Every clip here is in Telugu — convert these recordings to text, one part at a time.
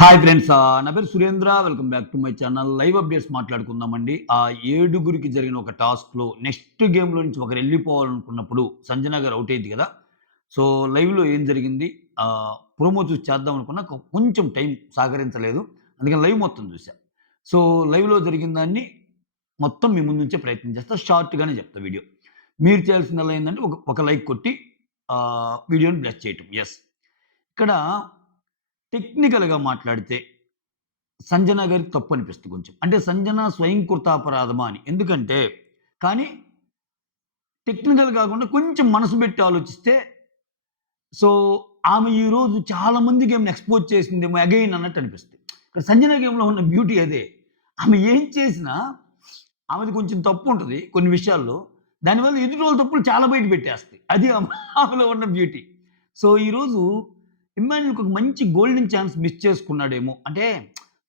హాయ్ ఫ్రెండ్స్, నా పేరు Surendra. Welcome back to my channel. Live updates మాట్లాడుకుందామండి. ఆ ఏడుగురికి జరిగిన ఒక టాస్క్‌లో నెక్స్ట్ గేమ్‌లో నుంచి ఒకరు ఎళ్ళిపోవాలనుకున్నప్పుడు సంజన గారు ఔట్ అయ్యిద్ది గదా! సో, లైవ్‌లో ఏం జరిగింది? ప్రోమో చూసి చేద్దాం అనుకున్నా కొంచెం టైం సహకరించలేదు. అందుకని లైవ్ మొత్తం చూసా. సో, లైవ్‌లో జరిగిన దాన్ని మొత్తం మీ ముందుంచే ప్రయత్నం చేస్తా. షార్ట్‌గానే చెప్తా వీడియో. మీరు చేయాల్సిందల్లా ఏందంటే ఒక లైక్ కొట్టి వీడియోని బ్లెస్ చేయటం. యెస్. ఇక్కడ టెక్నికల్‌గా మాట్లాడితే సంజన గారికి తప్పనిపిస్తుంది కొంచెం. అంటే సంజన స్వయంకృతాపరాధమా అని. ఎందుకంటే కానీ టెక్నికల్ కాకుండా కొంచెం మనసు పెట్టి ఆలోచిస్తే సో, ఆమె ఈరోజు చాలా మంది గేమ్‌ని ఎక్స్‌పోజ్ చేసిందేమో అగైన్ అన్నట్టు అనిపిస్తుంది. ఇక్కడ సంజన గేమ్‌లో ఉన్న బ్యూటీ అదే. ఆమె ఏం చేసినా ఆమెది కొంచెం తప్పుంటది కొన్ని విషయాల్లో. దానివల్ల ఎదుటోళ్ళ తప్పులు చాలా బయట పెట్టేస్తాయి. అది ఆమెలో ఉన్న బ్యూటీ. సో, ఈరోజు ఇమ్మాన్యుల్‌కి ఒక మంచి గోల్డెన్ ఛాన్స్ మిస్ చేసుకున్నాడేమో. అంటే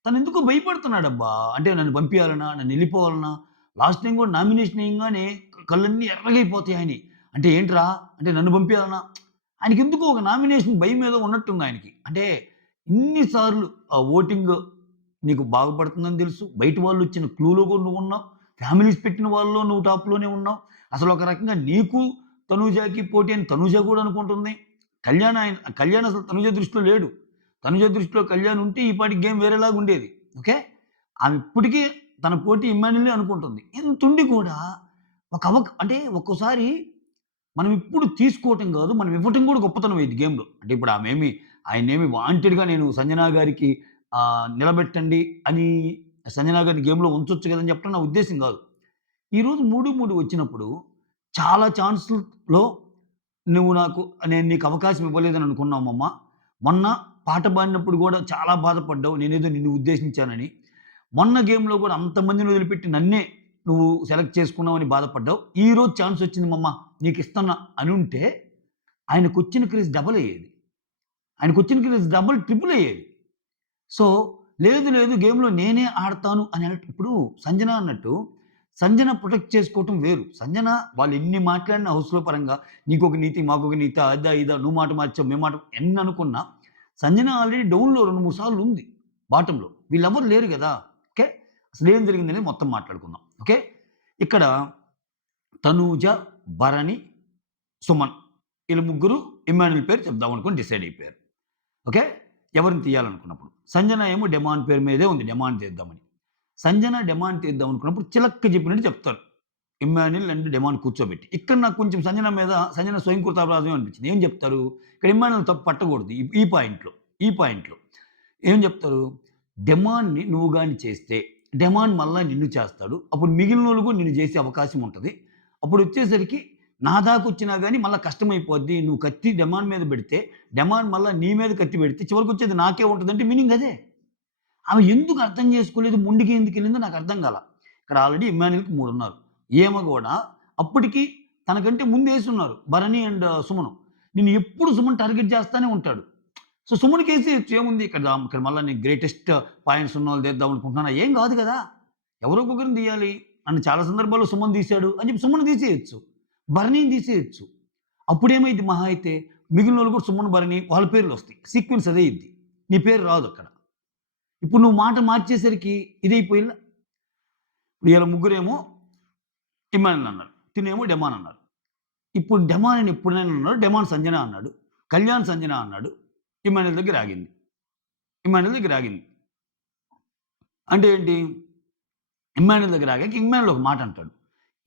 తనెందుకో భయపడుతున్నాడబ్బా! అంటే నన్ను పంపియాలనా? నన్నెళ్ళిపోవాలనా? లాస్ట్ టైమ్ కూడా నామినేషన్ ఎయంగానే కళ్ళన్నీ ఎర్రగైపోతాయి ఆయనయి. అంటే ఏంట్రా? అంటే నన్ను పంపియాలనా? ఆయనకెందుకో ఒక నామినేషన్ భయం ఏదో ఉన్నట్టుంది ఆయనకి. అంటే ఇన్ని సార్లు ఓటింగ్ నీకు బాగుపడుతుందని తెలుసు. బయట వాళ్ళొచ్చిన క్లూలో కూడా నువ్వున్నావు. ఫ్యామిలీస్ పెట్టిన వాళ్ళలో నువ్వు టాప్‌లోనే ఉన్నావు. అసలు ఒక రకంగా నీకు తనూజకి పోటీ అని తనూజ కూడా అనుకుంటుంది. కళ్యాణ్ అసలు తనుజ దృష్టిలో లేడు. తనుజ దృష్టిలో కళ్యాణ్ ఉంటే ఈ పాటికి గేమ్ వేరేలాగా ఉండేది. ఓకే. ఆమె ఇప్పటికీ తన పోటీ ఇమ్మాన్యులే అనుకుంటుంది. ఇంతుండి కూడా ఒక అంటే ఒక్కోసారి మనం ఇప్పుడు తీసుకోవటం కాదు, మనం ఇవ్వటం కూడా గొప్పతనం ఇది గేమ్‌లో. అంటే ఇప్పుడు ఆయన్నేమి వాంటెడ్‌గా నేను సంజన గారికి నిలబెట్టండి అని సంజన గారిని గేమ్‌లో ఉంచొచ్చు కదని చెప్పడం నా ఉద్దేశ్యం కాదు. ఈరోజు 3-3 వచ్చినప్పుడు చాలా ఛాన్స్‌లో నేను నీకు అవకాశం ఇవ్వలేదని అనుకున్నామమ్మా. మొన్న పాట పాడినప్పుడు గూడా చాలా బాధపడ్డావు. నేనేదో నిన్ను ఉద్దేశించానని. మొన్న గేమ్‌లో గూడా అంతమందిని వదిలిపెట్టి నన్నే నువ్వు సెలెక్ట్ చేసుకున్నావని బాధపడ్డావు. ఈరోజు ఛాన్స్ వచ్చింది మమ్మ నీకిస్తున్నా అనుంటే ఆయనకొచ్చిన క్రేజ్ డబల్ అయ్యేది. ఆయనకొచ్చిన క్రేజ్ డబుల్, ట్రిపుల్ అయ్యేది. సో, లేదు గేమ్‌లో నేనే ఆడతాను అని ఇప్పుడు సంజన అన్నట్టు సంజన ప్రొటెక్ట్ చేసుకోవటం వేరు. సంజన వాళ్ళెన్ని మాట్లాడినా హౌస్‌లో పరంగా నీకొక నీతి, మాకొక నీతి, అదా, ఇదా, నువ్వు మాట మార్చావు, మేము మాట ఎన్ననుకున్నా సంజన ఆల్రెడీ డౌన్‌లో 2, 3 సార్లు ఉంది బాటమ్‌లో. వీళ్ళెవ్వరు లేరు గదా! ఓకే. అసలేం జరిగిందనేది మొత్తం మాట్లాడుకుందాం. ఓకే. ఇక్కడ తనూజ, భరణి, సుమన్ ఈళ్ళు ముగ్గురు ఇమ్మాన్యుల్ పేరు చెప్దామనుకోని డిసైడ్ అయిపోయారు. ఓకే. ఎవరిని తీయాలనుకున్నప్పుడు. సంజన ఏమో డెమాన్ పేరు మీదే ఉంది. డెమాన్ తీద్దామని. సంజన డెమాన్ తీద్దాం అనుకున్నప్పుడు చిలక్క చెప్పినట్టు చెప్తారు. ఇమ్మాన్యుల్ అండ్ డెమాన్ కూర్చోబెట్టి. ఇక్కడ నాకు కొంచెం సంజన స్వయంకృతాపరాధమే అనిపించింది. ఏం చెప్తారు? ఇక్కడ ఇమ్మాన్యుల్ తప్పు పట్టకూడదు. ఈ పాయింట్‌లో. ఏం చెప్తారు? డెమాన్‌ని నువ్వు గాని చేస్తే, డెమాన్ మళ్ళా నిన్ను చేస్తాడు. అప్పుడు మిగిలినోళ్ళు కూడా నిన్ను చేసే అవకాశం ఉంటది. అప్పుడొచ్చేసరికి నా దాకొచ్చినా గాని మళ్ళా కష్టమైపోద్ది. నువ్వు కత్తి డెమాన్ మీద పెడితే, డెమాన్ మళ్ళా నీ మీద కత్తి పెడితే చివరికొచ్చేది నాకే ఉంటదంటే మీనింగ్ అదే. ఆమె ఎందుకు అర్థం చేసుకోలేదు, మొండికి ఎందుకెళ్ళిందో నాకు అర్థం కాల. ఇక్కడ ఆల్రెడీ ఇమ్మాన్యుల్‌కి 3 ఉన్నారు. ఈమె గూడా అప్పటికి తనకంటే ముందేసున్నారు. భరణి అండ్ సుమను. నిన్ను ఎప్పుడు సుమన్ టార్గెట్ చేస్తానే ఉంటాడు. సో, సుమన్‌కేసేయొచ్చు ఏముంది ఇక్కడ మళ్ళా నేను గ్రేటెస్ట్ పాయింట్స్ ఉన్నోళ్ళు తీద్దాం అనుకుంటున్నానా? ఏం కాదు కదా! ఎవరో ఒకరిని తీయాలి. నన్ను చాలా సందర్భాల్లో సుమన్ తీశాడు అని చెప్పి సుమన్‌ని తీసేయొచ్చు. భరణిని తీసేయొచ్చు. అప్పుడేమైద్ది మహా అయితే మిగిలినోళ్ళు కూడా సుమన్, భరణి వాళ్ళ పేర్లొస్తాయి. సీక్వెన్స్ అదే ఇద్ది. నీ పేరు రాదక్కడ. ఇప్పుడు నువ్వు మాట మార్చేసరికి ఇదైపోయిందా? ఇప్పుడు ఈళ్ళ ముగ్గురేమో ఇమ్మాన్యుల్ అన్నారు. తినేమో డెమాన్ అన్నారు. ఇప్పుడు డెమాన్ అని ఎప్పుడైనా అన్నాడు. డెమాన్ సంజన అన్నాడు. కళ్యాణ్ సంజన అన్నాడు. ఇమ్మాన్యుల్ దగ్గర ఆగింది. అంటే ఏంటి? ఇమ్మాన్యుల్ దగ్గర ఆగాక ఇమ్మాన్యుల్ ఒక మాట అంటాడు.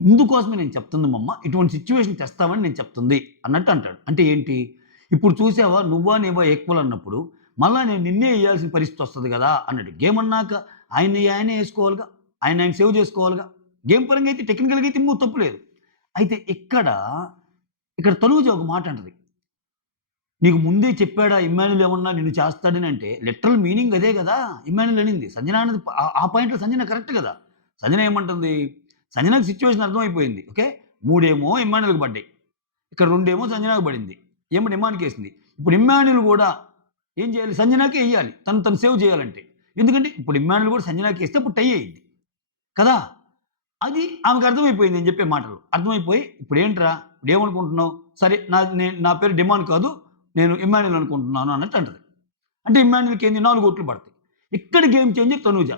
ఇందుకోసమే నేను చెప్తుంది మమ్మ. ఇటువంటి సిట్యుయేషన్ తెస్తావని నేను చెప్తుంది అన్నట్టు అంటాడు. అంటే ఏంటి? ఇప్పుడు చూసావా నువ్వా నేవా ఈక్వల్ అన్నప్పుడు మళ్ళా నేను నిన్నే ఎయ్యాల్సిన పరిస్థితి వస్తది గదా! అన్నట్టు. గేమ్ అన్నాక ఆయనే యేసుకోవాలిగా. ఆయన సేవ్ చేసుకోవాలిగా. గేమ్ పరంగా అయితే టెక్నికల్‌గా అయితే తప్పు లేదు. అయితే ఇక్కడ తనూజ ఒక మాట అంటది. నీకు ముందే చెప్పాడా ఇమ్మాన్యుల్ ఏమన్నా నిన్ను చేస్తాడని అంటే లిటరల్ మీనింగ్ అదే గదా! ఇమ్మాన్యుల్ అనింది. సంజన అన్నది ఆ పాయింట్‌లో సంజన కరెక్ట్ గదా! సంజన ఏమంటుంది? సంజనకి సిట్యుయేషన్ అర్థమైపోయింది. ఓకే. 3 ఏమో ఇమ్మాన్యుల్‌కి పడ్డాయి. ఇక్కడ 2 ఏమో సంజనకి పడింది. ఏమో డెమాన్‌కేసింది. ఇప్పుడు ఇమ్మాన్యుల్ గూడా ఏం చేయాలి? సంజనకే ఎయ్యాలి. తను సేవ్ చేయాలంటే. ఎందుకంటే ఇప్పుడు ఇమ్మాన్యుల్ కూడా సంజనకేస్తే అప్పుడు టై అయ్యిద్ది. కదా! అది ఆమెకు అర్థమైపోయింది నేను చెప్పే మాటలు. అర్థమైపోయి ఇప్పుడేంట్రా? ఇప్పుడేమనుకుంటున్నావు? సరే నా పేరు డెమాన్ కాదు. నేను ఇమ్మాన్యుల్ అనుకుంటున్నాను అన్నట్టు అంటది. అంటే ఇమ్మాన్యుల్‌కేంది 4 ఓట్లు పడతాయి. ఇక్కడ గేమ్ చేంజర్ తనూజ.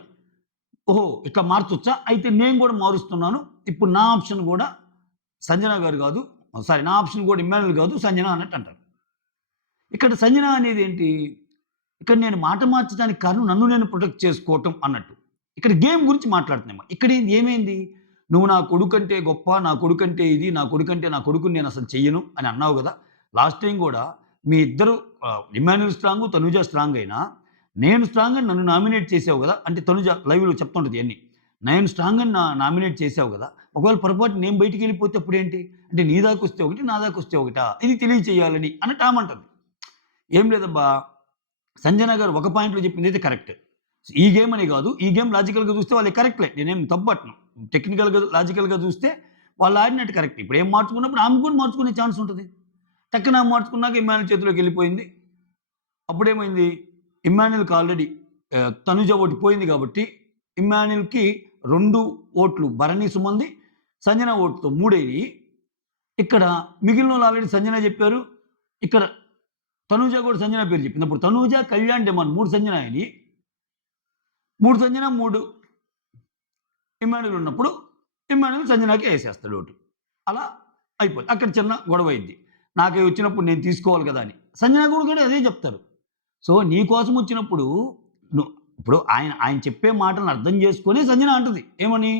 ఓహో! ఇట్లా మార్చొచ్చా? అయితే నేను కూడా మారుస్తున్నాను. ఇప్పుడు నా ఆప్షన్ కూడా సంజన గారు కాదు. సారీ, నా ఆప్షన్ కూడా ఇమ్మాన్యుల్ కాదు, సంజన అన్నట్టు అంటారు. ఇక్కడ సంజన అనేదేంటి? ఇక్కడ నేను మాట మార్చడానికి కారణం నన్ను నేను ప్రొటెక్ట్ చేసుకోవటం అన్నట్టు. ఇక్కడ గేమ్ గురించి మాట్లాడుతున్నాము. ఇక్కడ ఏమైంది? నువ్వు నా కొడుకంటే గొప్ప, నా కొడుకంటే ఇది, నా కొడుకంటే నా కొడుకుని నేనసలు చెయ్యను అని అన్నావు గదా! లాస్ట్ టైమ్ గూడా మీ ఇద్దరు ఇమ్మాన్యుల్ స్ట్రాంగు, తనూజ స్ట్రాంగ్ అయినా, నేను స్ట్రాంగ్ అని నన్ను నామినేట్ చేసావు గదా! అంటే తనూజ లైవ్‌లో చెప్తుంటది ఇయన్నీ. నేను స్ట్రాంగ్ అని నామినేట్ చేసావు గదా! ఒకవేళ పొరపాటున నేను బయటికెళ్ళిపోతే అప్పుడేంటి? అంటే నీ దాకొస్తే ఒకటి, నా దాకొస్తే ఒకటా? ఇది తెలియచేయాలని అన్నట్టు ఆమంటది. ఏం లేదబ్బా! సంజన గారు ఒక పాయింట్‌లో చెప్పిందైతే కరెక్ట్. ఈ గేమ్ అని గాదు. ఈ గేమ్ లాజికల్‌గా చూస్తే వాళ్ళయి కరెక్ట్‌లే. నేనేం తప్పుపట్టను. టెక్నికల్‌గా, లాజికల్‌గా చూస్తే వాళ్ళు ఆడినట్టు కరెక్ట్. ఇప్పుడు ఏం మార్చుకున్నప్పుడు ఆమె కూడా మార్చుకునే ఛాన్స్ ఉంటది. టక్కున ఆమె మార్చుకున్నాక ఇమ్మాన్యుల్ చేతిలోకెళ్ళిపోయింది. అప్పుడేమైంది? ఇమ్మాన్యుల్‌కి ఆల్రెడీ తనుజ ఓటు పోయింది కాబట్టి ఇమ్మాన్యుల్‌కి 2 ఓట్లు భరణి, సుమంది, సంజన ఓటుతో 3 అయినియి. ఇక్కడ మిగిలినోళ్ళు ఆల్రెడీ సంజన చెప్పారు. ఇక్కడ తనూజ కూడా సంజన పేరు చెప్పింది. అప్పుడు తనూజ, కళ్యాణ్, డిమాండ్ 3 సంజన అయినియి. 3 సంజన, 3 ఇమ్మాన్యుల్ ఉన్నప్పుడు ఇమ్మాన్యుల్ సంజనకి ఏసేస్తాడు ఓటు. అలా అయిపోద్ది. అక్కడ చిన్న గొడవ అయింది. నాకే వచ్చినప్పుడు నేను తీసుకోవాలి కదా అని. సంజన కూడా అదే చెప్తారు. సో, నీ కోసం వచ్చినప్పుడు ఇప్పుడు ఆయన ఆయన చెప్పే మాటలను అర్థం చేసుకొని సంజన అంటది. ఏమని?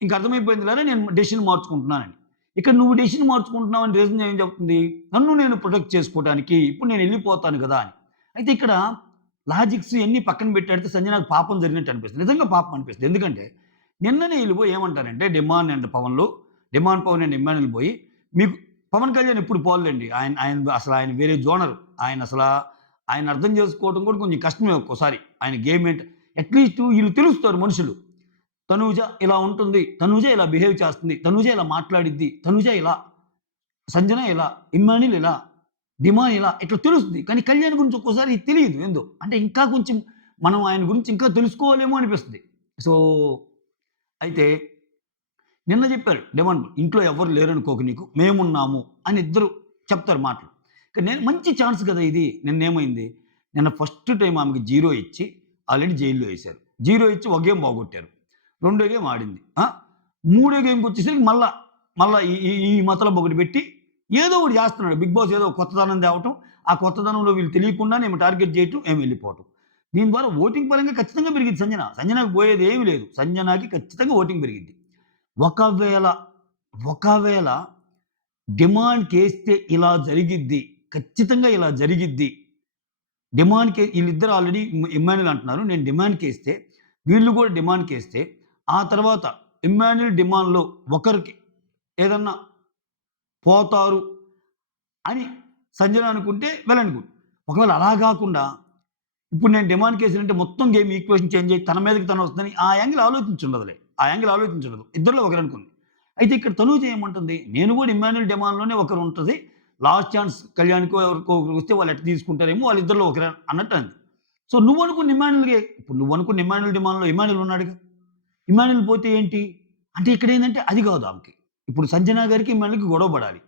ఇంక అర్థమైపోయిందిలేరా నేను డెసిషన్ మార్చుకుంటున్నానని. ఇక్కడ నువ్వు డెసిషన్ మార్చుకుంటున్నావని రీజన్ ఏం చెప్తుంది? నన్ను నేను ప్రొటెక్ట్ చేసుకోవడానికి ఇప్పుడు నేను వెళ్ళిపోతాను కదా అని. అయితే ఇక్కడ లాజిక్స్ ఇయన్నీ పక్కన పెట్టేడితే సంజనకు పాపం జరిగినట్టు అనిపిస్తుంది. నిజంగా పాపం అనిపిస్తుంది. ఎందుకంటే నిన్ననే ఈళ్ళుపోయి ఏమంటారంటే డిమాండ్ అండ్ పవన్‌లో, డిమాండ్ పవన్ అండ్ ఇమ్మాన్యుల్ పోయి మీకు పవన్ కళ్యాణ్ ఎప్పుడు పోలేండి. ఆయన ఆయన అసలు ఆయన వేరే జోనరు. ఆయన అర్థం చేసుకోవడం కూడా కొంచెం కష్టమే ఒక్కోసారి. ఆయన గేమ్ ఏంటి అట్‌లీస్ట్ వీళ్ళు తెలుస్తారు మనుషులు. తనూజ ఇలా ఉంటుంది. తనూజ ఇలా బిహేవ్ చేస్తుంది. తనూజ ఇలా మాట్లాడిద్ది. తనూజ ఇలా, సంజన ఇలా, ఇమ్మాన్యుల్ ఇలా, డిమాండ్ ఇలా ఇట్లా తెలుస్తుంది. కానీ కళ్యాణ్ గురించి ఒక్కోసారి తెలీదు ఏందో. అంటే ఇంకా కొంచెం మనం ఆయన గురించి ఇంకా తెలుసుకోవాలేమో అనిపిస్తుంది. సో, అయితే నిన్న చెప్పారు డిమాండ్ ఇంట్లో ఎవరు లేరనుకోకు నీకు. మేమున్నాము అని ఇద్దరు చెప్తారు మాటలు. నేను మంచి ఛాన్స్ కదా ఇది. నిన్నేమైంది? నిన్న ఫస్ట్ టైమ్ ఆమెకి 0 ఇచ్చి ఆల్రెడీ జైల్‌లో ఏశారు. 0 ఇచ్చి ఒక గేమ్ బాగొట్టారు. రెండో గేమ్ ఆడింది. మూడో గేమ్‌కొచ్చేసరికి మళ్ళా ఈ ఈ ఈ మతలబ్ ఒకటి పెట్టి ఏదో ఒకటి చేస్తున్నాడు. బిగ్ బాస్ ఏదో కొత్తదనం తేవటం, ఆ కొత్తదనంలో వీళ్ళు తెలియకుండానే ఈమె టార్గెట్ చేయటం, ఈమె వెళ్ళిపోవటం. దీని ద్వారా ఓటింగ్ పరంగా ఖచ్చితంగా పెరిగిద్ది సంజన. సంజనకి పోయేది ఏమీ లేదు. సంజనకి ఖచ్చితంగా ఓటింగ్ పెరిగిద్ది. ఒకవేళ డిమాండ్‌కేస్తే ఇలా జరిగిద్ది. ఖచ్చితంగా ఇలా జరిగిద్ది. డిమాండ్‌కి ఈళ్ళిద్దరు ఆల్రెడీ ఇమ్మాన్యుల్ అంటున్నారు. నేను డిమాండ్‌కేస్తే వీళ్ళు కూడా డిమాండ్‌కేస్తే ఆ తర్వాత ఇమ్మాన్యుల్, డిమాండ్‌లో ఒకరికి ఏదన్నా పోతారు అని సంజన అనుకుంటే వెల్ అండ్ గుడ్. ఒకవేళ అలా కాకుండా ఇప్పుడు నేను డిమాండ్‌కేసానంటే మొత్తం గేమ్ ఈక్వేషన్ చేంజ్ అయ్యి తన మీదకి తను వస్తుందని ఆ యాంగిల్ ఆలోచించుండదులే. ఆ యాంగిల్ ఆలోచించుండదు. ఇద్దరిలో ఒకరనుకుంది. అయితే ఇక్కడ తనూజ ఏమంటుంది? నేను కూడా ఇమ్మాన్యుల్, డిమాండ్‌లోనే ఒకరు ఉంటది. లాస్ట్ ఛాన్స్ కళ్యాణ్‌కో ఎవరికో ఒకరికి వస్తే వాళ్ళు ఎట్ట తీసుకుంటారేమో వాళ్ళిద్దరిలో ఒకరే అన్నట్టు అంది. సో, నువ్వనుకున్న ఇమ్మాన్యుల్‌గే ఇప్పుడు నువ్వనుకున్న ఇమ్మాన్యుల్, డిమాండ్‌లో ఇమ్మాన్యుల్ ఉన్నాడుగా. ఇమ్మాన్యుల్ పోతే ఏంటి? అంటే ఇక్కడేందంటే అది కాదు ఆమెకి. ఇప్పుడు సంజన గారికి, ఇమ్మాన్యుల్‌కి గొడవ పడాలి.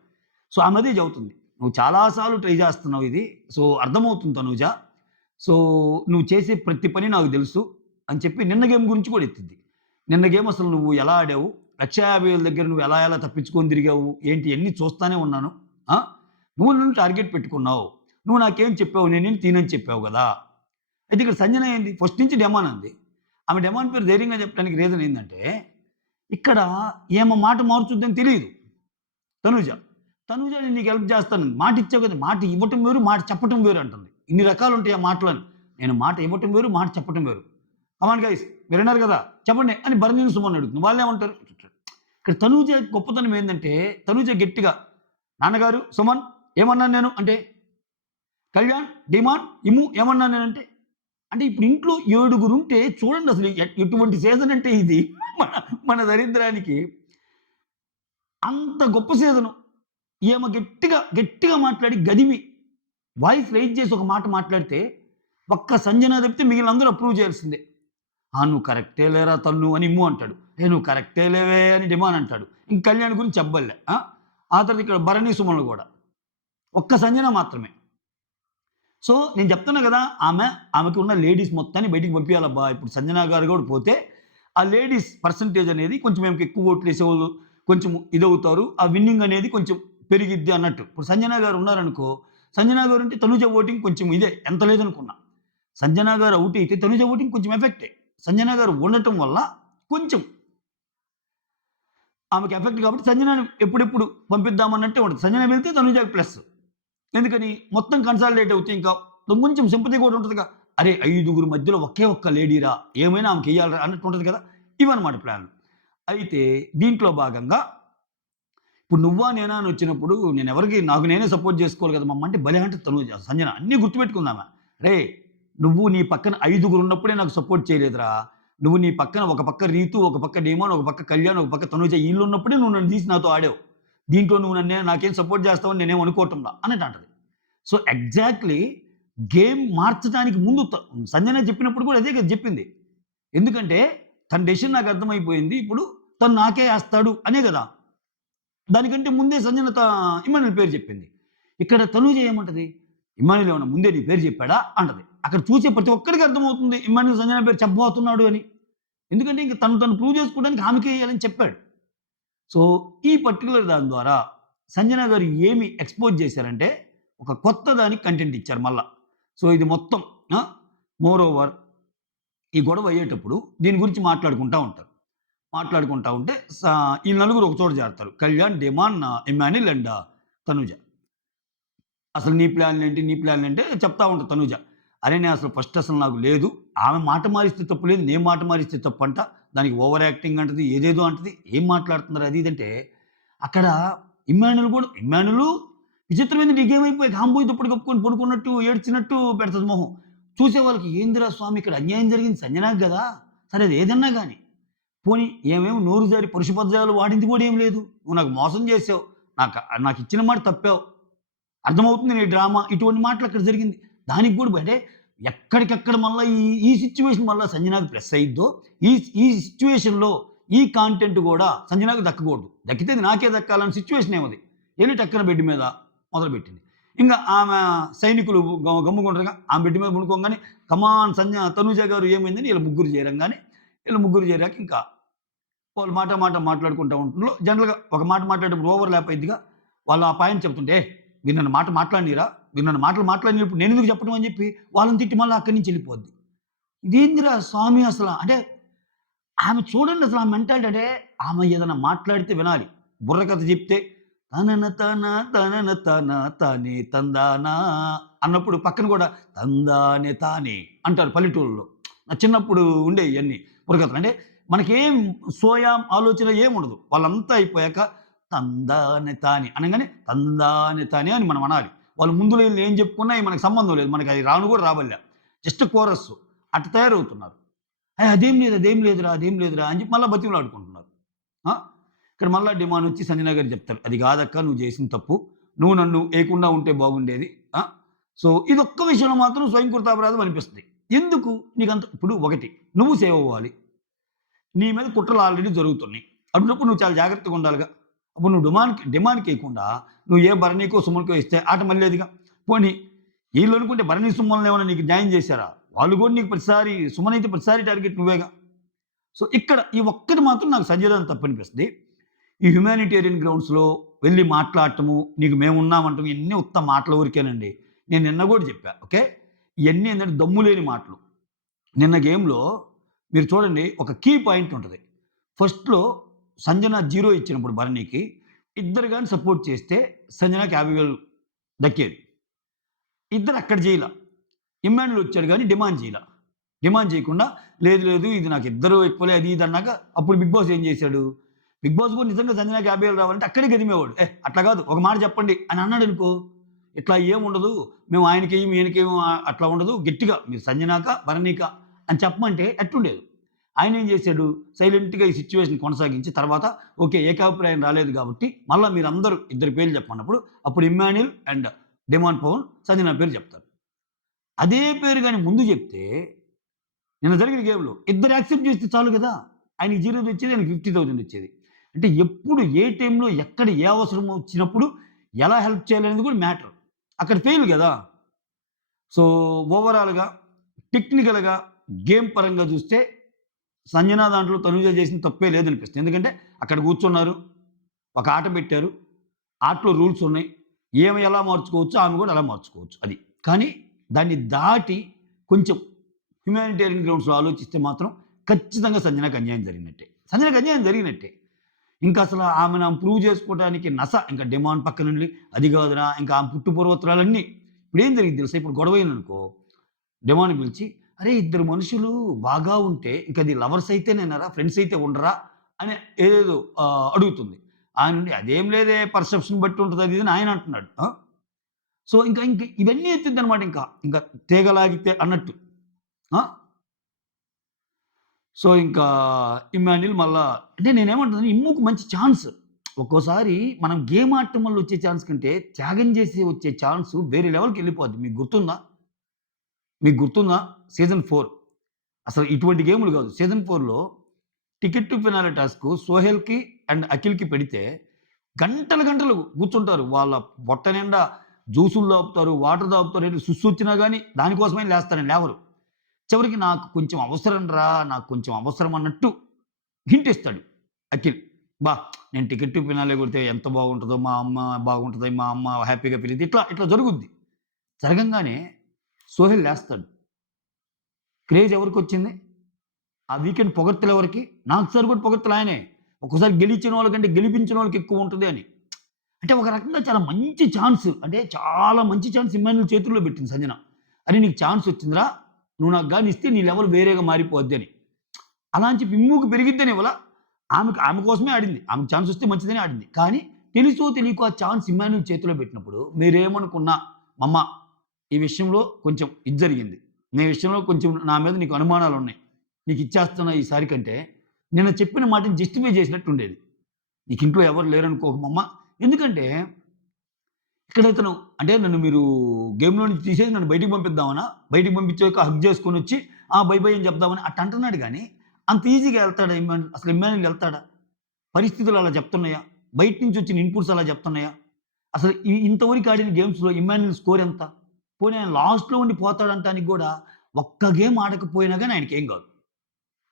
సో, ఆమె అదే చెబుతుంది. నువ్వు చాలా సార్లు ట్రై చేస్తున్నావు ఇది. సో, అర్థమవుతుంది తనూజ. సో, నువ్వు చేసే ప్రతి పని నాకు తెలుసు అని చెప్పి నిన్న గేమ్ గురించి కూడా ఎత్తిద్ది. నిన్న గేమ్ అసలు నువ్వు ఎలా ఆడావు? 1,50,000 దగ్గర నువ్వు ఎలా తప్పించుకొని తిరిగావు? ఏంటి ఇయన్నీ చూస్తానే ఉన్నాను. ఆ! నువ్వు నన్ను టార్గెట్ పెట్టుకున్నావు. నువ్వు నాకేం చెప్పావు? నేను నిన్ను తినని చెప్పావు గదా! అయితే ఇక్కడ సంజన ఏంది? ఫస్ట్ నుంచి డెమాన్ అంది. ఆమె డెమాన్ పేరు ధైర్యంగా చెప్పడానికి రీజన్ ఏందంటే, ఇక్కడ ఈమె మాట మార్చుద్దని తెలీదు తనూజ. తనూజ నేను నీకు హెల్ప్ చేస్తాను. మాట ఇచ్చావు కదా! మాట ఇవ్వటం వేరు, మాట చెప్పటం వేరు అంటుంది. ఇన్ని రకాలుంటాయి ఆ మాటలని. నేను మాట ఇవ్వటం వేరు, మాట చెప్పటం వేరు. కమ్ ఆన్ గైస్ మీరన్నారు కదా! చెప్పండి అని భరణిని, సుమన్ అడుగుతుంది. వాళ్ళేమంటారు? ఇక్కడ తనూజ గొప్పతనం ఏందంటే, తనూజ గట్టిగా నాన్నగారు, సుమన్ ఏమన్నాను నేను అంటే, కళ్యాణ్, డిమాండ్, ఇమ్ము ఏమన్నాను నేనంటే, అంటే ఇప్పుడు ఇంట్లో 7 ఉంటే చూడండి అసలు ఎటువంటి సీజన్ అంటే ఇది. మన మన దరిద్రానికి అంత గొప్ప సీజను. ఈమె గట్టిగా మాట్లాడి గదిమి వాయిస్ రైజ్ చేసి ఒక మాట మాట్లాడితే ఒక్క సంజన తప్పితే మిగిలిన అందరూ అప్రూవ్ చేయాల్సిందే. నువ్వు కరెక్టే లేరా తన్ను అని ఇమ్ము అంటాడు. నువ్వు కరెక్టే లేవే అని డిమాండ్ అంటాడు. ఇంక కళ్యాణ్ గురించి చెప్పబల్లే. ఆ తర్వాత ఇక్కడ భరణి, సుమన్లు కూడా. ఒక్క సంజన మాత్రమే. సో నేను చెప్తున్నా కదా! ఆమెకి ఉన్న లేడీస్ మొత్తాన్ని బయటికి పంపియాలబ్బా! ఇప్పుడు సంజన గారు కూడా పోతే, ఆ లేడీస్ పర్సెంటేజ్ అనేది కొంచెం ఆమెకి ఎక్కువ ఓట్లేసేవాళ్ళు కొంచెం ఇదవుతారు. ఆ విన్నింగ్ అనేది కొంచెం పెరిగిద్ది అన్నట్టు. ఇప్పుడు సంజన గారు ఉన్నారనుకో, సంజన గారు ఉంటే తనూజ ఓటింగ్ కొంచెం ఇదే ఎంత లేదనుకున్నా. సంజన గారు ఔట్ అయితే తనూజ ఓటింగ్ కొంచెం ఎఫెక్టే. సంజన గారు ఉండటం వల్ల కొంచెం ఆమెకి ఎఫెక్ట్ కాబట్టి సంజనని ఎప్పుడెప్పుడు పంపిద్దామన్నట్టే ఉంటది. సంజన వెళ్తే తనూజకి ప్లస్. ఎందుకని మొత్తం కన్సాలిడేట్ అవుతే ఇంకా కొంచెం సింపతి కూడా ఉంటదిగా. అరే! ఐదుగురు మధ్యలో ఒకే ఒక్క లేడీరా ఏమైనా ఆమెకెయ్యాలిరా అన్నట్టు ఉంటది కదా! ఇవన్నమాట ప్లాన్‌లు. అయితే దీంట్లో భాగంగా ఇప్పుడు నువ్వా నేనా అని వచ్చినప్పుడు నేనెవరికీ నాకు నేనే సపోర్ట్ చేసుకోవాలి కదా! మమ్మ అంటే భలే అంటది తనూజ, సంజన అన్నీ గుర్తుపెట్టుకుందామ. రేయ్! నువ్వు నీ పక్కన ఐదుగురున్నప్పుడే నాకు సపోర్ట్ చేయలేదురా. నువ్వు నీ పక్కన ఒక పక్క రీతు, ఒక పక్క డేమోన్, ఒక పక్క కళ్యాణ్, ఒక పక్క తనూజ ఈళ్ళున్నప్పుడే నువ్వు నన్ను తీసి నాతో ఆడావు. దీంట్లో నువ్వు నాకేం సపోర్ట్ చేస్తావని నేనేం అనుకోవటంలా అన్నట్టు అంటది. సో, ఎగ్జాక్ట్‌లీ గేమ్ మార్చడానికి ముందు సంజన చెప్పినప్పుడు కూడా అదే కదా చెప్పింది. ఎందుకంటే తన డెసిషన్ నాకు అర్థమైపోయింది. ఇప్పుడు తను నాకే ఏస్తాడు అనే కదా! దానికంటే ముందే సంజన ఇమ్మానుయేల్ పేరు చెప్పింది. ఇక్కడ తనూజ ఏమంటది? ఇమ్మానుయేల్ ఏమన్నా ముందే నీ పేరు చెప్పాడా? అంటది. అక్కడ చూసే ప్రతి ఒక్కడికి అర్థమవుతుంది ఇమ్మానుయేల్ సంజన పేరు చెప్పబోతున్నాడు అని. ఎందుకంటే ఇంక తను ప్రూవ్ చేసుకోవడానికి ఆమెకే ఎయ్యాలని చెప్పాడు. సో, ఈ పర్టిక్యులర్ దాని ద్వారా సంజన గారు ఏమి ఎక్స్‌పోజ్ చేశారంటే, ఒక కొత్త దానికి కంటెంట్ ఇచ్చారు మళ్ళా. సో, ఇది మొత్తం ఆ! మోర్ ఓవర్ ఈ గొడవ అయ్యేటప్పుడు దీని గురించి మాట్లాడుకుంటా ఉంటారు. మాట్లాడుకుంటా ఉంటే ఈ నలుగురు ఒక చోట చేరతారు. Kalyan, Demon, Emmanuel and Tanuja. అసలు నీ ప్లాన్‌లేంటి? నీ ప్లాన్‌లేంటే చెప్తా ఉంటది తనుజ. అరే! నేను అసలు ఫస్ట్ అసలు నాకు లేదు. ఆమె మాట మారిస్తే తప్పు లేదు. నేను మాట మారిస్తే తప్పంట. దానికి ఓవర్ యాక్టింగ్ అంటది. ఏదేదో అంటది. ఏం మాట్లాడుతున్నారు అది ఇది అంటే, అక్కడ ఇమ్మాన్యులు విచిత్రమైనది ఈ గేమ్ అయిపోయాక ఆంబోయి దుప్పటి కప్పుకొని పడుకున్నట్టు, ఏడ్చినట్టు పెడతది మొహం. చూసే వాళ్ళకి ఏందిరా స్వామి ఇక్కడ అన్యాయం జరిగింది సంజనాకి గదా! సరే అది ఏదన్నా గాని. పోనీ ఏమేమి నోరు జారి పరుష పదజాలాలు వాడింది కూడా ఏం లేదు. నువ్వు నాకు మోసం చేసావు. నాకిచ్చిన మాట తప్పావు. అర్థమవుతుంది నీ డ్రామా. ఇటువంటి మాటలు అక్కడ జరిగింది. దానికి కూడా అంటే ఎక్కడికక్కడ మళ్ళా ఈ సిట్యుయేషన్ మళ్ళా సంజనాకి ప్లస్ అయ్యిద్దో, ఈ ఈ సిట్యుయేషన్‌లో ఈ కాంటెంట్ గూడా సంజనాకి దక్కకూడదు. దక్కితే అది నాకే దక్కాలని సిట్యుయేషన్ ఏమది. ఎళ్లి టక్కన బెడ్ మీద మొదలుపెట్టింది. ఇంగ ఆమె సైనికులు గమ్ముగుంటరుగా. ఆమె బెడ్ మీద పడుకోంగానే కమాన్ తనూజ గారు ఏమైందని ఈళ్ళు ముగ్గురు చేరాక ఇంకా వాళ్ళు మాట మాట్లాడుకుంటా ఉంటుండ్లో జనరల్‌గా ఒక మాట మాట్లాడేటప్పుడు ఓవర్ ల్యాప్ అయిద్దిగా. వాళ్ళు ఆ పాయింట్ చెప్తుంటే, మీరు నన్ను మాట మాట్లాడనీయరా? మీరు నన్ను మాటలు మాట్లాడినప్పుడు నేనెందుకు చెప్పడం అని చెప్పి వాళ్ళని తిట్టి మళ్ళా అక్కడి నుంచి ఎళ్ళిపోద్ది. ఇదేందిరా స్వామి అసల అంటే ఆమె చూడండి అసలు ఆ మెంటాలిటీ అంటే ఆమె ఏదైనా మాట్లాడితే వినాలి. బుర్రకథ చెప్తే తనన తన తానే తందానా అన్నప్పుడు పక్కన కూడా తందానే తానే అంటారు పల్లెటూరులో. నా చిన్నప్పుడు ఉండేయి ఇయన్నీ బుర్రకథలు. అంటే మనకేం సోయాం ఆలోచన ఏముండదు. వాళ్ళంతా అయిపోయాక తందానే తానే అనంగానే తందానే తానే అని మనం అనాలి. వాళ్ళు ముందులో ఈళ్ళు ఏం చెప్పుకున్నా అయి మనకు సంబంధం లేదు. మనకి అది రాను కూడా రాబల్లా. జస్ట్ కోరస్సు. అట్ట తయారవుతున్నారు. అదేం లేదురా, అదేం లేదురా అని చెప్పి మళ్ళా బతిమలాడుకుంటున్నారు. ఆ! ఇక్కడ మళ్ళా డిమాండ్ వచ్చి సంజన గారు చెప్తారు. "అది కాదక్క నువ్వు చేసిన తప్పు. నువ్వు నన్ను ఏయకుండా ఉంటే బాగుండేది. ఆ! సో, ఇదొక్క విషయంలో మాత్రం స్వయంకృతాపరాధం అనిపిస్తది. ఎందుకు నీకంత ఇప్పుడు ఒకటి నువ్వు సేవ్ అవ్వాలి. నీ మీద కుట్రలు ఆల్రెడీ జరుగుతున్నాయి. అటువంటప్పుడు నువ్వు చాలా జాగ్రత్తగా ఉండాలిగా. అప్పుడు నువ్వు డిమాండ్‌కేయకుండా నువ్వు ఏ భరణికో, సుమన్‌కో ఇస్తే ఆట మళ్ళేదిగా. పోనీ ఈళ్ళనుకుంటే భరణి, సుమన్‌లేమన్నా నీకు న్యాయం చేశారా? వాళ్ళు కూడా నీకు ప్రతిసారి సుమన్ అయితే ప్రతిసారి టార్గెట్ నువ్వేగా. సో, ఇక్కడ ఈ ఒక్కటి మాత్రం నాకు సంజయ్ దత్ తప్పనిపిస్తది. ఈ హ్యుమానిటేరియన్ గ్రౌండ్స్‌లో వెళ్లి మాట్లాడటము, నీకు మేమున్నామంటం ఇయన్నీ ఉత్త మాటల ఊరికేనండి. నేను నిన్న గూడా చెప్పా. ఓకే. ఇయన్నీ ఏందంటే దమ్ము లేని మాటలు. నిన్న గేమ్‌లో మీరు చూడండి ఒక కీ పాయింట్ ఉంటది. ఫస్ట్‌లో సంజన 0 ఇచ్చినప్పుడు భరణికి ఇద్దరు గాని సపోర్ట్ చేస్తే సంజనకి 50,000 దక్కేది. ఇద్దరు అక్కడ జేయల. ఇమ్మాన్యుల్ వచ్చాడు గానీ డిమాండ్ జేయల. డిమాండ్ చేయకుండా లేదు ఇది నాకు ఇద్దరు ఈక్వలే అది ఇది అన్నాక అప్పుడు బిగ్ బాస్ ఏం చేశాడు? బిగ్ బాస్ కూడా నిజంగా సంజనాకి 50,000 రావాలంటే అక్కడే గదిమేవాడు. అట్లా కాదు ఒక మాట చెప్పండి అని అన్నాడనుకో, ఇట్లా ఏముండదు. మేము ఆయనకేయం, ఈయనకేయం అట్లా ఉండదు. గట్టిగా మీరు సంజనాక, భరణిక అని చెప్పమంటే ఎట్టుండేది. ఆయనేం చేశాడు? సైలెంట్‌గా ఈ సిట్యుయేషన్ కొనసాగించి తర్వాత ఓకే. ఏకాభిప్రాయం రాలేదు కాబట్టి మళ్ళా మీరందరూ ఇద్దరి పేర్లు చెప్పమన్నప్పుడు అప్పుడు Emmanuel and demand Pavan Sanjana పేరు చెప్తారు. అదే పేరు గాని ముందు చెప్తే నిన్న జరిగిన గేమ్‌లో ఇద్దరు యాక్సెప్ట్ చేస్తే చాలు గదా! ఆయనకి 0 వచ్చేది. ఆయనకి 50,000 వచ్చేది. అంటే ఎప్పుడు ఏ టైంలో ఎక్కడ ఏ అవసరం వచ్చినప్పుడు ఎలా హెల్ప్ చేయాలనేది కూడా మ్యాటర్. అక్కడ ఫెయిల్ గదా! సో, ఓవరాల్‌గా టెక్నికల్‌గా గేమ్ పరంగా చూస్తే సంజన దాంట్లో తనూజ చేసిన తప్పే లేదనిపిస్తుంది. ఎందుకంటే అక్కడ కూర్చున్నారు. ఒక ఆట పెట్టారు. ఆటలో రూల్స్ ఉన్నాయి. ఈమె ఎలా మార్చుకోవచ్చు, ఆమె కూడా అలా మార్చుకోవచ్చు అది. కానీ దాన్ని దాటి కొంచెం హ్యుమానిటేరియన్ గ్రౌండ్స్‌లో ఆలోచిస్తే మాత్రం ఖచ్చితంగా సంజనకి అన్యాయం జరిగినట్టే. సంజనకి అన్యాయం జరిగినట్టే. ఇంకసల ఆమెను ప్రూవ్ చేసుకోవడానికి ఇంక డిమాండ్ పక్కనుండి అది కాదురా ఇంకా ఆమె పుట్టు పూర్వోత్తరాలన్నీ ఇప్పుడేం జరిగింది తెలుసా? ఇప్పుడు గొడవయిందనుకో డిమాండ్‌ని పిలిచి, "అరే! ఇద్దరు మనుషులు బాగా ఉంటే ఇంకది లవర్స్ అయితేనేనారా? ఫ్రెండ్స్ అయితే ఉండరా?" అని ఏదేదో అడుగుతుంది. ఆయన నుండి "అదేం లేదే పర్సెప్షన్ బట్టి ఉంటది" అది ఇది అని ఆయన అంటున్నాడు. ఆ! సో, ఇంక ఇవన్నీ ఎత్తిద్దనమాట ఇంకా. ఇంక తీగ లాగితే అన్నట్టు. ఆ! సో, ఇంకా ఇమ్మాన్యుల్ మళ్ళా అంటే నేనేమంటున్నాను ఇమ్ముకి మంచి ఛాన్స్. ఒక్కోసారి మనం గేమ్ ఆడటం వల్ల వచ్చే ఛాన్స్ కంటే, త్యాగం చేసి వచ్చే ఛాన్స్ వేరే లెవెల్‌కెళ్ళిపోద్ది. మీకు గుర్తుందా? మీకు గుర్తుందా? సీజన్ 4 అసలు ఇటువంటి గేములు గాదు. సీజన్ 4లో టికెట్ టు ఫినాలే టాస్క్ సోహెల్‌కి అండ్ అఖిల్‌కి పెడితే గంటలు గంటలు కూర్చుంటారు. వాళ్ళ పొట్ట నిండా జ్యూసులు తాగుతారు, వాటర్ తాగుతారు. ఏంటి సుస్సొచ్చినా గాని దానికోసమే లేస్తారండి లేవరు. చివరికి నాకు కొంచెం అవసరం రా, నాకు కొంచెం అవసరం అన్నట్టు హింట్ ఇస్తాడు అఖిల్. "అబ్బా! నేను టికెట్ టు ఫినాలే కొడితే ఎంత బాగుంటదో, మా అమ్మ బాగుంటది, మా అమ్మ హ్యాపీగా ఫీల్ అయిద్ది." ఇట్లా జరుగుద్ది. జరగంగానే సోహెల్ లేస్తాడు. క్రేజ్ ఎవరికొచ్చింది? ఆ వీకెండ్ పొగడ్తలెవరికి? నాకు సార్ కూడా పొగడ్తలు ఆయనే. ఒక్కోసారి గెలిచిన వాళ్ళకంటే గెలిపించిన వాళ్ళకి ఎక్కువ ఉంటది అని. అంటే ఒక రకంగా చాలా మంచి ఛాన్స్. అంటే చాలా మంచి ఛాన్స్ ఇమ్మాన్యుల్ చేతుల్లో పెట్టింది సంజన. "అరె! నీకు ఛాన్స్ వచ్చిందిరా. నువ్వు నాకు గాని ఇస్తే నీ లెవెల్ వేరేగా మారిపోద్ది" అని. అలా అని చెప్పి ఇమ్ముకి పెరిగిద్దని ఇవ్వలా. ఆమె కోసమే ఆడింది. ఆమెకు ఛాన్స్ వస్తే మంచిదనే ఆడింది. కానీ తెలుసో తెలియకో ఆ ఛాన్స్ ఇమ్మాన్యుల్ చేతిలో పెట్టినప్పుడు మీరేమనుకున్నా మమ్మ ఈ విషయంలో కొంచెం ఇది జరిగింది. నీ విషయంలో కొంచెం నా మీద నీకు అనుమానాలున్నాయి. నీకిచ్చేస్తున్నా ఈసారి కంటే నిన్న చెప్పిన మాటని జస్టిఫై చేసినట్టుండేది. నీకింట్లో ఎవరు లేరనుకోకు మమ్మ. ఎందుకంటే ఇక్కడ ఇతను అంటే నన్ను మీరు గేమ్‌లో నుంచి తీసేసి నన్ను బయటికి పంపిద్దామనా? బయటికి పంపించాక హగ్ చేసుకొనొచ్చి బై బై అని చెప్దామని అంటున్నాడు గానీ, అంత ఈజీగా ఎళ్తాడా ఇమ్మాన్యుల్? అసలు ఇమ్మాన్యుల్ ఎళ్తాడా? పరిస్థితులు అలా చెప్తున్నాయా? బయట నుంచి వచ్చిన ఇన్‌పుట్స్ అలా చెప్తున్నాయా? అసలు ఇంతవరకు ఆడిన గేమ్స్‌లో ఇమ్మాన్యుల్ స్కోర్ ఎంత? పోనీ ఆయన లాస్ట్‌లో ఉండి పోతాడంటానికి గూడా ఒక్క గేమ్ ఆడకపోయినా గాని ఆయనకేం గాదు.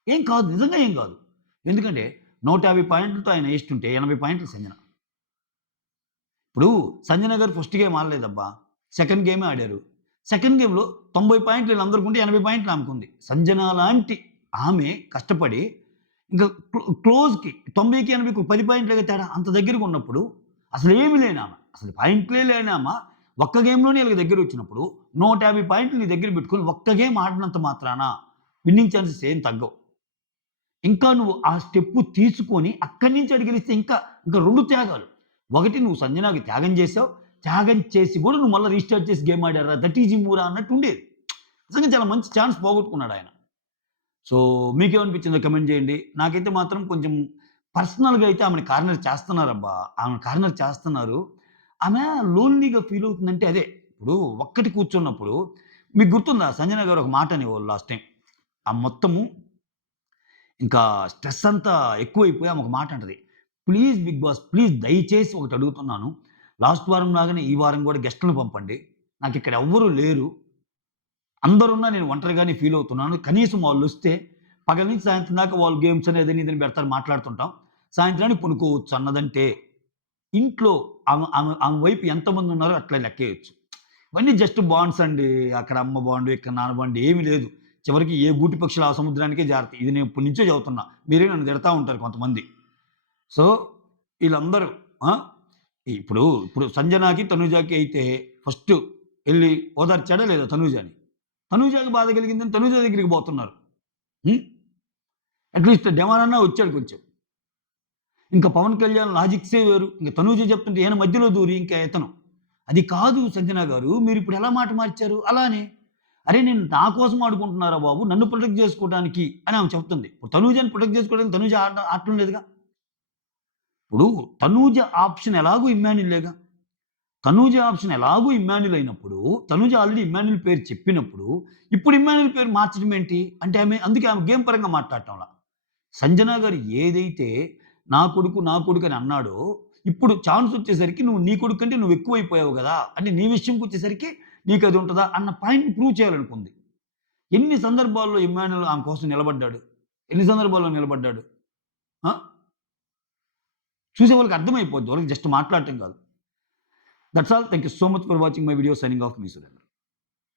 ఏం కాదు. నిజంగా ఏం గాదు. ఎందుకంటే 150 పాయింట్లతో ఆయన ఏస్తుంటే 80 పాయింట్లు సంజన. ఇప్పుడు సంజన గారు ఫస్ట్ గేమ్ ఆడలేదబ్బా! సెకండ్ గేమే ఆడారు. సెకండ్ గేమ్‌లో 90 పాయింట్లు ఈళ్ళందరికుంటే 80 పాయింట్లు ఆమెకుంది. సంజన లాంటి ఆమె కష్టపడి ఇంకా క్లోజ్‌కి 90కి 80కి 10 పాయింట్లేగా తేడా. అంత దగ్గరగున్నప్పుడు అసలేమి లేనామె. అసలు పాయింట్లే లేనామ ఒక్క గేమ్‌లోనే ఈళ్ళకి దగ్గరొచ్చినప్పుడు 150 పాయింట్లు నీ దగ్గర పెట్టుకొని ఒక్క గేమ్ ఆడినంత మాత్రాన విన్నింగ్ ఛాన్సెస్ ఏం తగ్గవు. ఇంకా నువ్వు ఆ స్టెప్పు తీసుకొని అక్కడి నుంచి అడిగెలిస్తే ఇంకా 2 త్యాగాలు. ఒకటి నువ్వు సంజనాకి త్యాగం చేసావు. త్యాగం చేసి కూడా నువ్వు మళ్ళా రీస్టార్ట్ చేసి గేమ్ ఆడారురా! దట్ ఈజ్ ఇమ్మూరా అన్నట్టుండేది. నిజంగా చాలా మంచి ఛాన్స్ పోగొట్టుకున్నాడాయన. సో, మీకేమనిపించిందో కమెంట్ చేయండి. నాకైతే మాత్రం కొంచెం పర్సనల్‌గా అయితే ఆమెని కార్నర్ చేస్తున్నారబ్బా! ఆమెను కార్నర్ చేస్తున్నారు. ఆమె లోన్‌లీగా ఫీల్ అవుతుందంటే అదే. ఇప్పుడు ఒక్కటి కూర్చున్నప్పుడు మీకు గుర్తుందా సంజన గారు ఒక మాట అనేవాళ్ళు లాస్ట్ టైమ్. ఆ మొత్తము ఇంకా స్ట్రెస్ అంతా ఎక్కువైపోయి ఆమె ఒక మాట అంటది. "ప్లీజ్ బిగ్ బాస్ ప్లీజ్ దయచేసి ఒకటి అడుగుతున్నాను. లాస్ట్ వారం లాగానే ఈ వారం కూడా గెస్ట్‌లను పంపండి. నాకిక్కడ ఎవ్వరు లేరు. అందరున్నా నేను ఒంటరిగానే ఫీల్ అవుతున్నాను. కనీసం వాళ్ళొస్తే పగలు నుంచి సాయంత్రం దాకా వాళ్ళు గేమ్స్ అని అదని ఇదని పెడతారు మాట్లాడుతుంటాం. సాయంత్రానికి పనుకోవచ్చు అన్నదంటే ఇంట్లో ఆమె వైపు ఎంతమంది ఉన్నారో అట్లా లెక్కేయొచ్చు. ఇవన్నీ జస్ట్ బాండ్స్ అండి. అక్కడ అమ్మ బాండు, ఇక్కడ నాన్న బాండు ఏమి లేదు. చివరికి ఏ గూటి పక్షులు ఆ సముద్రానికే జారతాయి. ఇది నేను ఇప్పటి నుంచే చెబుతున్నా. మీరే నన్ను తిడతా ఉంటారు కొంతమంది. సో, ఈళ్ళందరూ ఆ! ఇప్పుడు సంజనాకి, తనూజాకి అయితే ఫస్ట్ ఎళ్లి ఓదార్చాడా లేదా తనూజాని? తనూజాకి బాధ కలిగిందని తనూజ దగ్గరికి పోతున్నారు. హ్మ్. అట్‌లీస్ట్ డెమాన్ వచ్చాడు కొంచెం. ఇంకా పవన్ కళ్యాణ్ లాజిక్సే వేరు. ఇంక తనూజ చెప్తుంటే ఈయన మధ్యలో దూరి ఇంకా ఇతను. అది కాదు సంజన గారు మీరిప్పుడు ఎలా మాట మార్చారు? అలానే. అరే నేను నా కోసం ఆడుకుంటున్నారా బాబు! నన్ను ప్రొటెక్ట్ చేసుకోవడానికి అని ఆమె చెప్తుంది. ఇప్పుడు తనూజని ప్రొటెక్ట్ చేసుకోవడానికి తనూజ ఆడటం లేదుగా. ఇప్పుడు తనూజ ఆప్షన్ ఎలాగో ఇమ్మాన్యులేగా. తనూజ ఆప్షన్ ఎలాగో ఇమ్మాన్యుల్ అయినప్పుడు, తనూజ ఆల్రెడీ ఇమ్మాన్యుల్ పేరు చెప్పినప్పుడు, ఇప్పుడు ఇమ్మాన్యుల్ పేరు మార్చడం ఏంటి? అంటే అందుకే ఆమె గేమ్ పరంగా మాట్లాడటంలా. సంజన గారు ఏదైతే నా కొడుకు అని అన్నాడో, ఇప్పుడు ఛాన్స్ వచ్చేసరికి నువ్వు నీ కొడుకు కంటే నువ్వు ఎక్కువైపోయావు గదా! అంటే నీ విషయంకొచ్చేసరికి నీకది ఉంటదా? అన్న పాయింట్‌ని ప్రూవ్ చేయాలనుకుంది. ఎన్ని సందర్భాల్లో ఇమ్మాన్యుల్ ఆమె కోసం నిలబడ్డాడు. ఎన్ని సందర్భాల్లో నిలబడ్డాడు. ఆ! చూసే వాళ్ళకి అర్థమైపోద్ది. వాళ్ళకి జస్ట్ మాట్లాడటం కాదు. That's all. Thank you so much for watching my video. Signing off me Surendra.